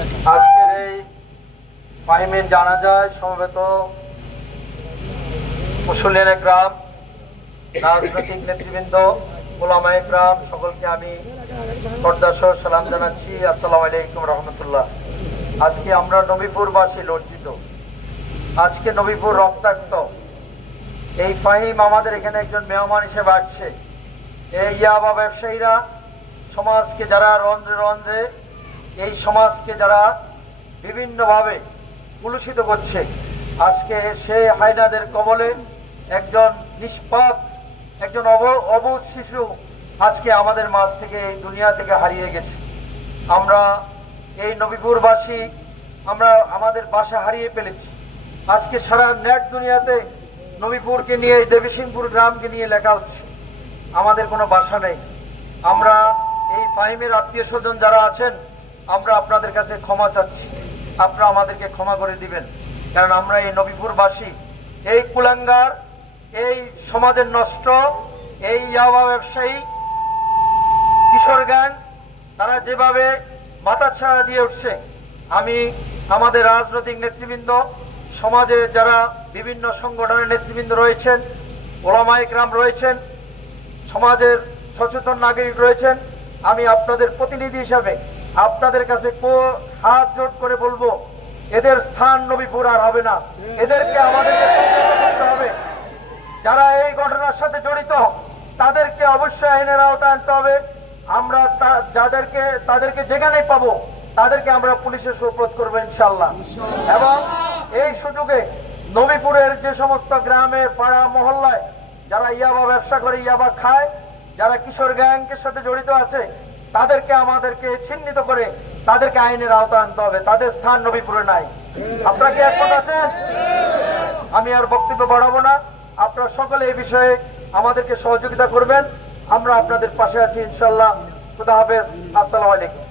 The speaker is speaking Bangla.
আজকের এই ফাহিমের জানাজায় সমবেত মুসল্লিয়ানে গ্রাম, রাজনৈতিক নেতৃবৃন্দ, ওলামায়ে গ্রাম সকলকে আমি শ্রদ্ধাসহ সালাম জানাচ্ছি। আসসালামু আলাইকুম রহমতুল্লাহ। আজকে আমরা নবীপুরবাসী লজ্জিত, আজকে নবীপুর রক্তাক্ত। এই ফাহিম আমাদের এখানে একজন মেহমান হিসেবে আসছে। এই ইয়াবা ব্যবসায়ীরা সমাজকে যারা রন্ধ্রে রন্ধ্রে এই সমাজকে যারা বিভিন্নভাবে কুলুষিত করছে, আজকে সেই হায়নাদের কবলে একজন নিষ্পাপ, একজন অবুঝ শিশু আজকে আমাদের মাঝ থেকে এই দুনিয়া থেকে হারিয়ে গেছে। আমরা এই নবীপুরবাসী আমরা আমাদের বাসা হারিয়ে ফেলেছি। আজকে সারা নেট দুনিয়াতে নবীপুরকে নিয়ে, দেবীসিংপুর গ্রামকে নিয়ে লেখা হচ্ছে। আমাদের কোনো বাসা নেই। আমরা এই ফাহিমের আত্মীয় স্বজন যারা আছেন, আমরা আপনাদের কাছে ক্ষমা চাচ্ছি, আপনারা আমাদেরকে ক্ষমা করে দিবেন। কারণ আমরা এই নবীপুরবাসী, এই কুলাঙ্গার, এই সমাজের নষ্ট, এই ইয়াবা ব্যবসায়ী, কিশোর গ্যাং, তারা যেভাবে মাথাছাড়া দিয়ে উঠছে, আমি আমাদের রাজনৈতিক নেতৃবৃন্দ, সমাজে যারা বিভিন্ন সংগঠনের নেতৃবৃন্দ রয়েছেন, ওলামায়ে কেরাম রয়েছেন, সমাজের সচেতন নাগরিক রয়েছেন, আমি আপনাদের প্রতিনিধি হিসাবে আপনাদের কাছে হাত জোট করে বলবো, এদের স্থান নবীপুর আর হবে না। এদেরকে আমাদেরকে করতে হবে। যারা এই ঘটনার সাথে জড়িত তাদেরকে অবশ্যই আইনের আওতায় আনতে হবে। আমরা তাদেরকে যেখানেই পাবো তাদেরকে আমরা পুলিশে সোপর্দ করবো ইনশাল্লাহ। এবং এই সুযোগে নবীপুরের যে সমস্ত গ্রামে, পাড়া, মহল্লায় যারা ইয়াবা ব্যবসা করে, ইয়াবা খায়, যারা কিশোর গ্যাংকের সাথে জড়িত আছে, তাদেরকে আমাদেরকে চিহ্নিত করে তাদেরকে আইনের আওতায় আনতে হবে। তাদের স্থান নবীপুরে নাই। আপনারা কি একমত আছেন? আমি আর বক্তব্য বাড়াবো না। আপনারা সকলে এই বিষয়ে আমাদেরকে সহযোগিতা করবেন। আমরা আপনাদের পাশে আছি ইনশাল্লাহ। খুদা হাফেজ। আসসালামু আলাইকুম।